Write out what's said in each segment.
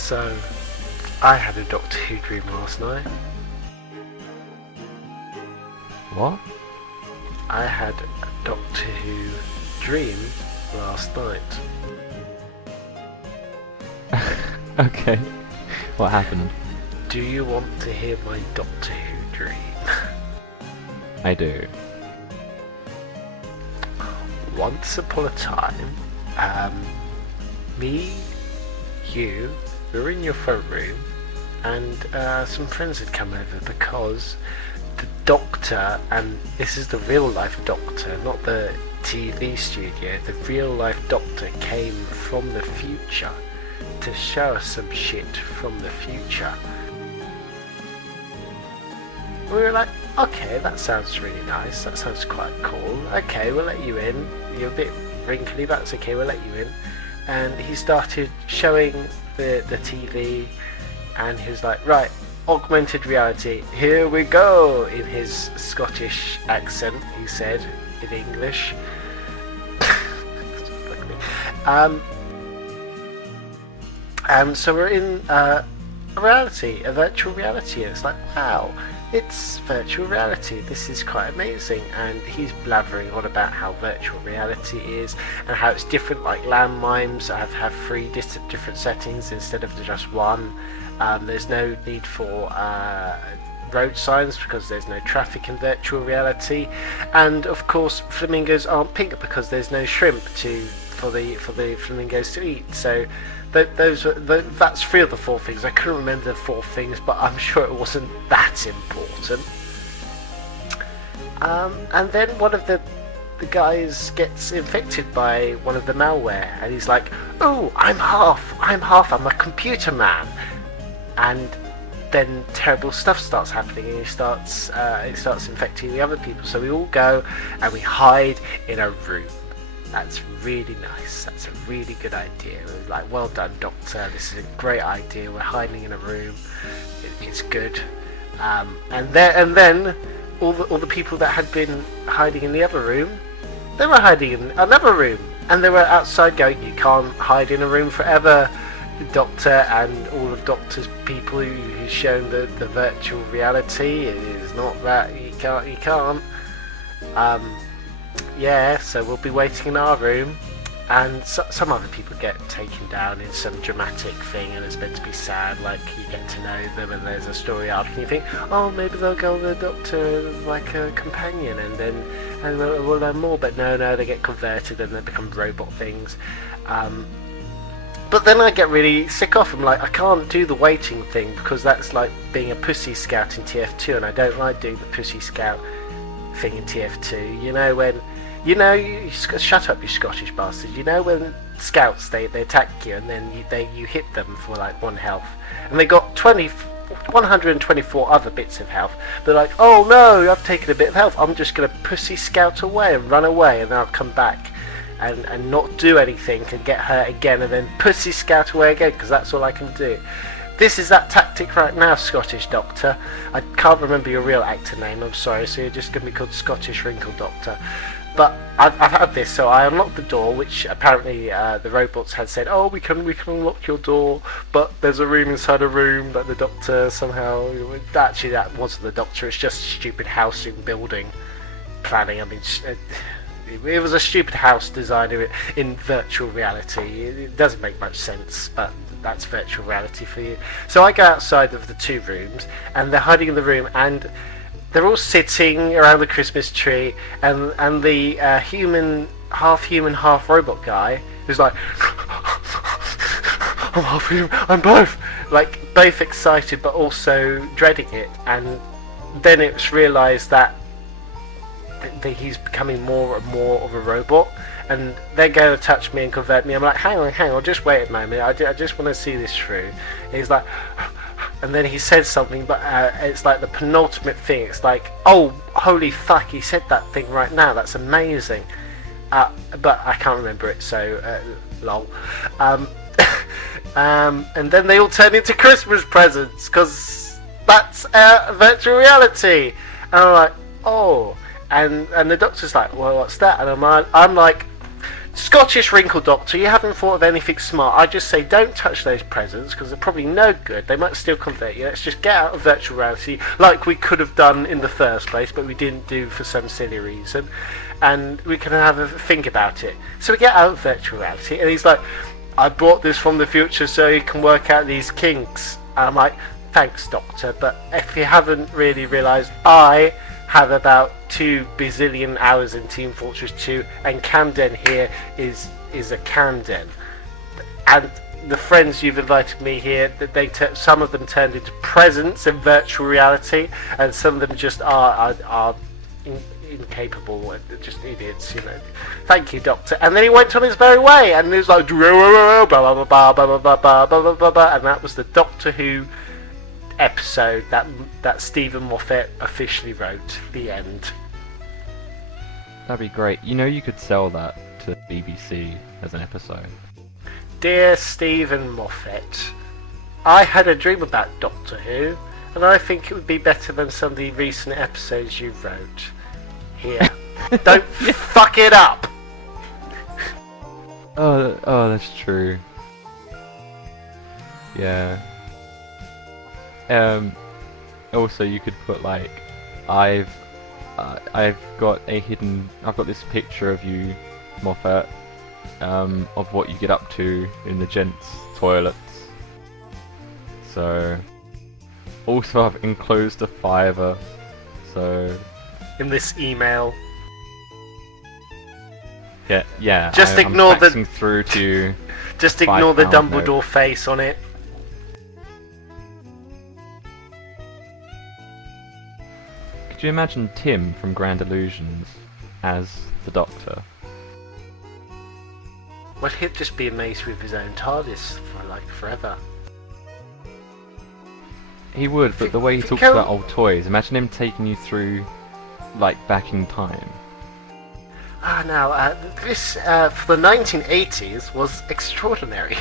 So, I had a Doctor Who dream last night. What? I had a Doctor Who dream last night. Okay. What happened? Do you want to hear my Doctor Who dream? I do. Once upon a time, me, you, we were in your front room, and some friends had come over because the Doctor, and this is the real life Doctor, not the TV studio, the real life Doctor came from the future to show us some shit from the future. We were like, okay, that sounds really nice, that sounds quite cool, okay, we'll let you in, you're a bit wrinkly, but that's okay, we'll let you in. And he started showing the TV, and he was like, right, augmented reality, here we go, in his Scottish accent, he said, in English. So we're in a reality, a virtual reality, and it's like, wow, it's virtual reality, this is quite amazing. And he's blathering on about how virtual reality is and how it's different, like landmines have 3 different settings instead of just one. There's no need for road signs because there's no traffic in virtual reality, and of course flamingos aren't pink because there's no shrimp for the flamingos to eat. So that's 3 of the 4 things. I couldn't remember the 4 things, but I'm sure it wasn't that important. And then one of the guys gets infected by one of the malware, and he's like, "Oh, I'm a computer man," and then terrible stuff starts happening, and it starts infecting the other people. So we all go and we hide in a room. That's really nice. That's a really good idea. It was like, well done, Doctor. This is a great idea. We're hiding in a room. It's good. And then all the people that had been hiding in the other room, they were hiding in another room, and they were outside going, "You can't hide in a room forever, Doctor," and all of Doctor's people who's shown the virtual reality. It is not that you can't. Yeah, so we'll be waiting in our room, and some other people get taken down in some dramatic thing, and it's meant to be sad, like you get to know them and there's a story arc, and you think, oh, maybe they'll go with the Doctor like a companion, and we'll learn more. But no, they get converted and they become robot things. But then I get really sick off. I'm like, I can't do the waiting thing because that's like being a pussy scout in TF2, and I don't like doing the pussy scout thing in TF2. You know when, you shut up, you Scottish bastard. You know when scouts they attack you and then you hit them for like 1 health, and they got 124 other bits of health. They're like, oh no, I've taken a bit of health. I'm just gonna pussy scout away and run away, and then I'll come back and not do anything and get hurt again, and then pussy scout away again because that's all I can do. This is that tactic right now, Scottish Doctor. I can't remember your real actor name, I'm sorry, so you're just going to be called Scottish Wrinkle Doctor. But I've had this, so I unlocked the door, which apparently the robots had said, oh, we can unlock your door, but there's a room inside a room that the Doctor somehow... Actually, that wasn't the Doctor, it's just stupid housing building planning. I mean... It was a stupid house designer in virtual reality. It doesn't make much sense, but that's virtual reality for you. So I go outside of the 2 rooms, and they're hiding in the room, and they're all sitting around the Christmas tree, and the half human, half robot guy who's like, I'm half human, I'm both, like both excited but also dreading it. And then it's realised that he's becoming more and more of a robot, and they're going to touch me and convert me. I'm like, hang on, just wait a moment, I just want to see this through. And he's like, and then he said something, but it's like the penultimate thing. It's like, oh, holy fuck, he said that thing right now, that's amazing. But I can't remember it, so lol. And then they all turn into Christmas presents because that's virtual reality. And I'm like, oh. And the Doctor's like, well, what's that? And I'm like, Scottish Wrinkle Doctor, you haven't thought of anything smart. I just say don't touch those presents because they're probably no good. They might still convert you. Let's just get out of virtual reality like we could have done in the first place, but we didn't do for some silly reason. And we can have a think about it. So we get out of virtual reality, and he's like, I brought this from the future so you can work out these kinks. And I'm like, thanks, Doctor, but if you haven't really realised, I have about 2 bazillion hours in Team Fortress 2, and Camden here is a Camden. And the friends you've invited me here, that some of them turned into presents in virtual reality, and some of them just are incapable, just idiots, you know. Thank you, Doctor. And then he went on his merry way, and it was like blah blah blah blah blah blah blah blah blah blah blah, and that was the Doctor Who episode that Stephen Moffat officially wrote. The end. That'd be great. You know, you could sell that to BBC as an episode. Dear Stephen Moffat, I had a dream about Doctor Who, and I think it would be better than some of the recent episodes you wrote. Here, don't fuck it up. Oh, that's true. Yeah. Also, you could put like, I've got this picture of you, Moffat, of what you get up to in the gents' toilets. So, also I've enclosed a $5, so. In this email. Yeah. Just ignore I'm faxing through to you. Just ignore the £5 Dumbledore note. face on it. Could you imagine Tim from Grand Illusions as the Doctor? Well, he'd just be amazed with his own TARDIS for like forever. He would, but the way he talks about old toys, imagine him taking you through, like, back in time. Now, this, for the 1980s, was extraordinary.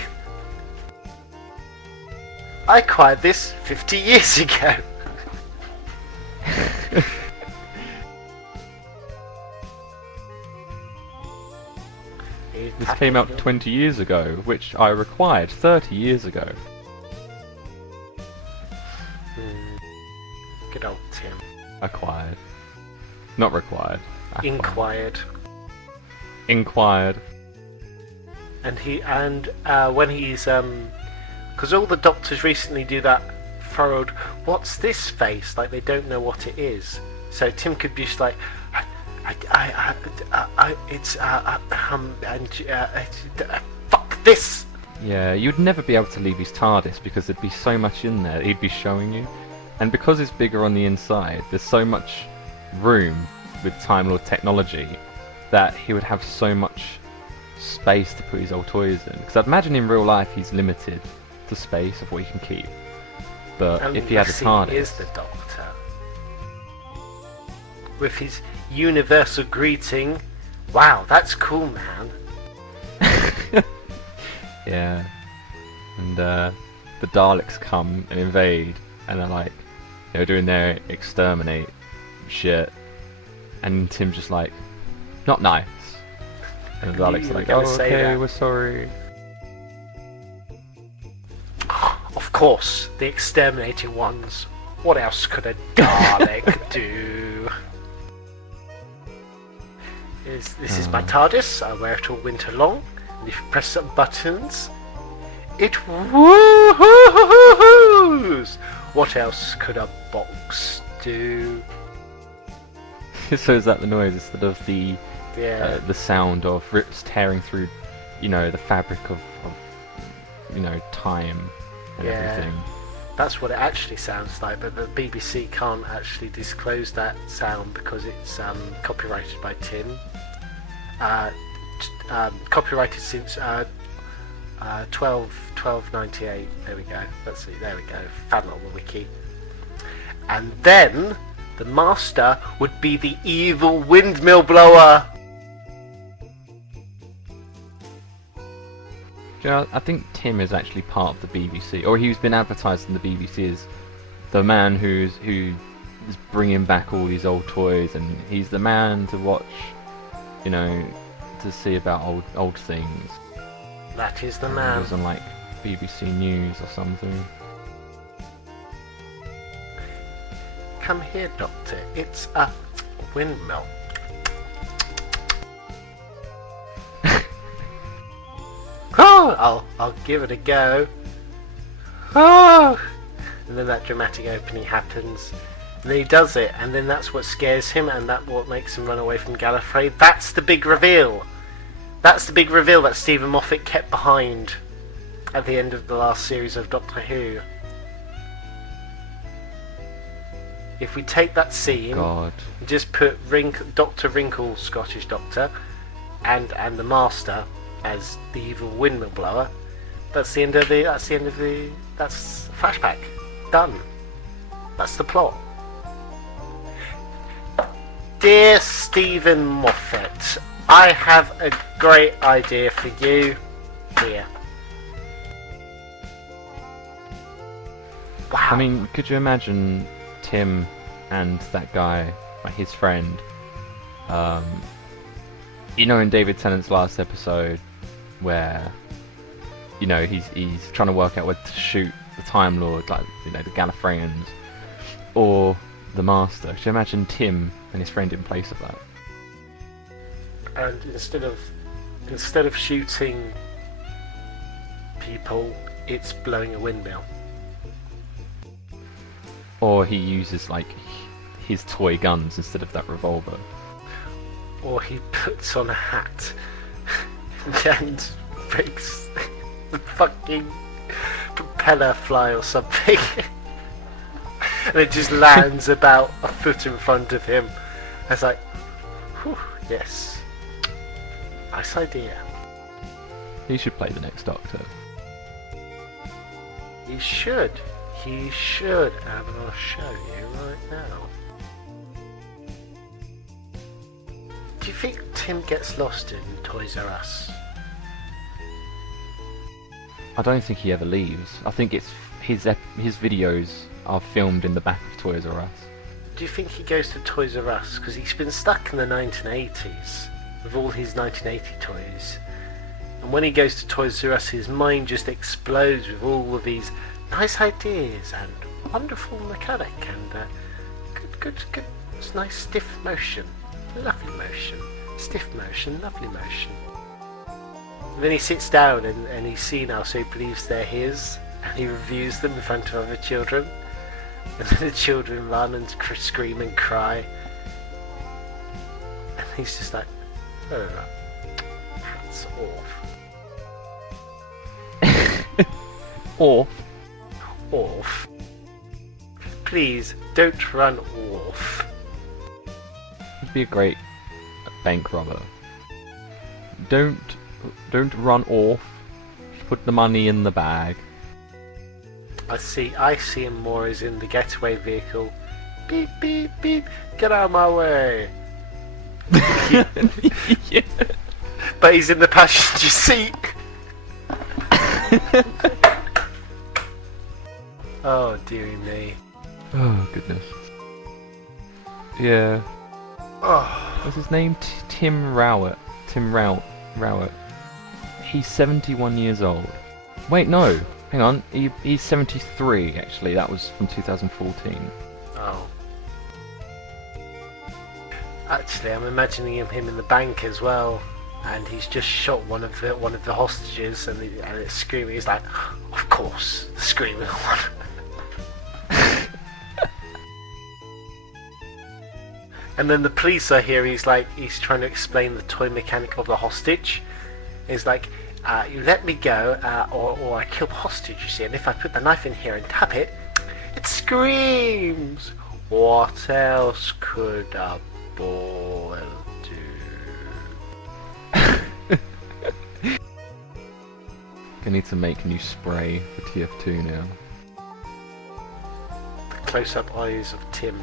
I acquired this 50 years ago. This came out 20 years ago, which I required 30 years ago. Good old Tim. Acquired. Not required. Acquired. Inquired. Inquired. And when he's because all the doctors recently do that furrowed, what's this face? Like they don't know what it is. So Tim could be just like, fuck this. Yeah, you'd never be able to leave his TARDIS because there'd be so much in there he'd be showing you. And because it's bigger on the inside, there's so much room with Time Lord technology that he would have so much space to put his old toys in. Because I'd imagine in real life he's limited to space of what he can keep. But if he had a TARDIS... He is the Doctor. With his universal greeting. Wow, that's cool, man. Yeah. And the Daleks come and invade, and they're like, they're doing their exterminate shit. And Tim's just like, not nice. And the Daleks are like, oh, okay, we're sorry. Of course, the exterminating ones. What else could a Dalek do? This is my TARDIS. I wear it all winter long. And if you press some buttons, it woohoos! What else could a box do? So is that the noise instead of the sound of rips tearing through, the fabric of time and everything? That's what it actually sounds like, but the BBC can't actually disclose that sound because it's copyrighted by Tim. Copyrighted since 1298. There we go. That's it. There we go. Found it on the wiki. And then the master would be the evil windmill blower. I think Tim is actually part of the BBC, or he's been advertised in the BBC as the man who is bringing back all these old toys, and he's the man to watch, to see about old things. That is the He man. was on like BBC News or something. Come here, Doctor. It's a windmill. Oh, I'll give it a go. Oh! And then that dramatic opening happens. And then he does it, and then that's what scares him, and that's what makes him run away from Gallifrey. That's the big reveal. That's the big reveal that Stephen Moffat kept behind at the end of the last series of Doctor Who. If we take that scene, God. just put Dr. Wrinkle, Scottish Doctor, and the Master as the evil windmill blower, that's the end of the. That's flashback. Done. That's the plot. Dear Stephen Moffat, I have a great idea for you. Here. Wow. I mean, could you imagine Tim and that guy, like his friend, you know, in David Tennant's last episode, where, you know, he's trying to work out whether to shoot the Time Lord, like, you know, the Gallifreyans, or the Master. Could you imagine Tim and his friend in place of that? And instead of shooting people, it's blowing a windmill. Or he uses like his toy guns instead of that revolver. Or he puts on a hat and makes the fucking propeller fly or something. And it just lands about a foot in front of him. It's like, whew, yes. Nice idea. He should play the next Doctor. He should. He should. And I'll show you right now. Do you think Tim gets lost in Toys R Us? I don't think he ever leaves. I think it's his videos are filmed in the back of Toys R Us. Do you think he goes to Toys R Us? Because he's been stuck in the 1980s with all his 1980 toys. And when he goes to Toys R Us, his mind just explodes with all of these nice ideas and wonderful mechanic and good. It's nice stiff motion, lovely motion, stiff motion, lovely motion. And then he sits down and he's senile, so he believes they're his, and he reviews them in front of other children. And then the children run and scream and cry. And he's just like, oh, hats off. Off. Please, don't run off. He'd be a great bank robber. Don't run off. Put the money in the bag. I see him more as in the getaway vehicle. Beep, beep, beep. Get out of my way. Yeah. But he's in the passenger seat. Oh, dearie me. Oh, goodness. Yeah. Oh, What's his name? Tim Rowett. Tim Rowett. He's 71 years old. Wait, no. Hang on. He's 73, actually. That was from 2014. oh. Actually, I'm imagining him in the bank as well, and he's just shot one of the hostages, and it's screaming. He's like, of course, the screaming one. And then the police are here. He's trying to explain the toy mechanic of the hostage. He's like, you let me go, or I kill the hostage, you see, and if I put the knife in here and tap it, it screams. What else could a boy do? I need to make new spray for TF2 now. The close-up eyes of Tim.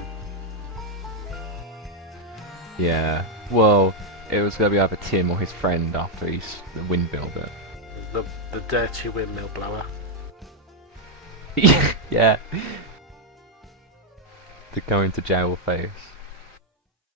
Yeah. Well, it was going to be either Tim or his friend after he's the windmill bit. The dirty windmill blower. Yeah. The going to jail face.